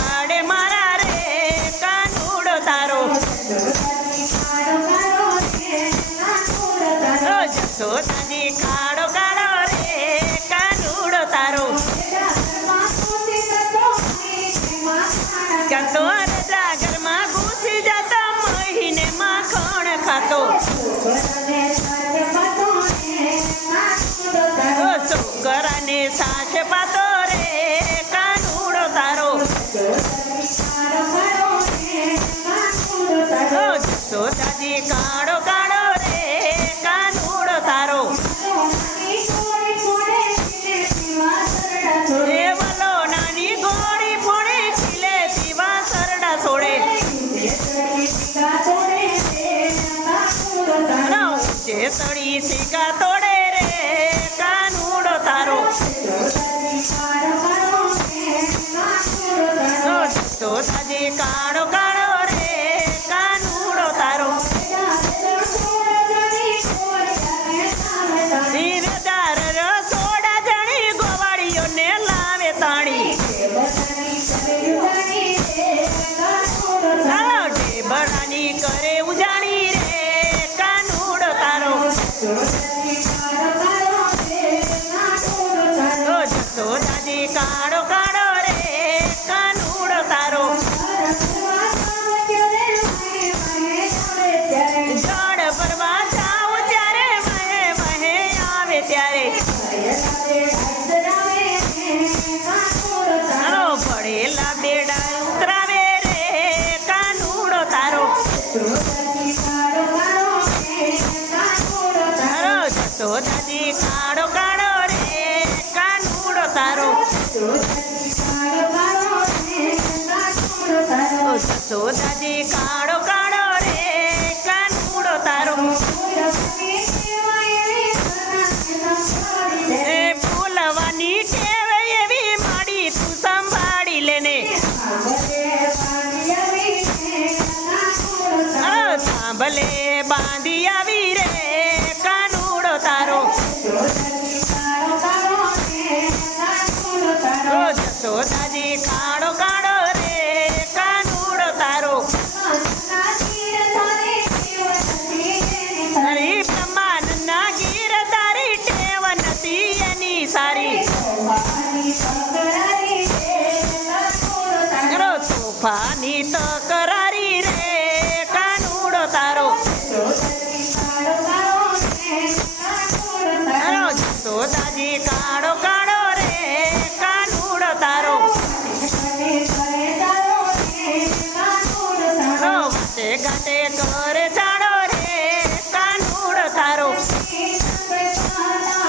કાઢે મારા રે કાનુડો તારો જશોદાજી કાળો કાળો રે કાનુડો તારો કતો રજા ઘરમાં ઘૂસી જતો મહીને માખણ ખાતો છોકરાને સાસ પાતો રે કાનુડો તારો જશોદાજી કાળો કાળો રે કાનુડો તારો વલો નાની ગોળી ફોડે ખીલે પીવા સરડા છોડે તળી સિકા તોડે રે કાનુડો તારો જશોદાજી કાળો કાળો રે કાનુડો તારો ધીરધાર રસોડા જણી ગોવાળીઓને લાવે તાણી ઢેબરાની કરે ઉજાણી રે કાનુડો તારો જશોદાજી કાળો કાળો રે કાનુડો તારો જળ ભરવા જાવ ત્યારે મહે મહે આવે ત્યારે પડેલા બેડા ઉતરાવે રે કાનુડો તારો જશોદાજી કાળો કાળો રે કાનુડો તારો જશોદાજી કાળો કાળો રે કાનુડો તારો ફૂલવાની ટેવ એવી માડી તું સંભાળી લેને સાંભલે બાંધી આવી રે કાનુડો તારો જશોદાજી કાળો કાળો રે કાનુડો તારો હરી બ્રહ્માનંદના ગીર તારી ટેવ નથી એની સારી તોફાની તકરારી રે કાનુડો તારો જશોદાજી કાળો કાળો રે કાનુડો તારો ઘાટે ઘાટે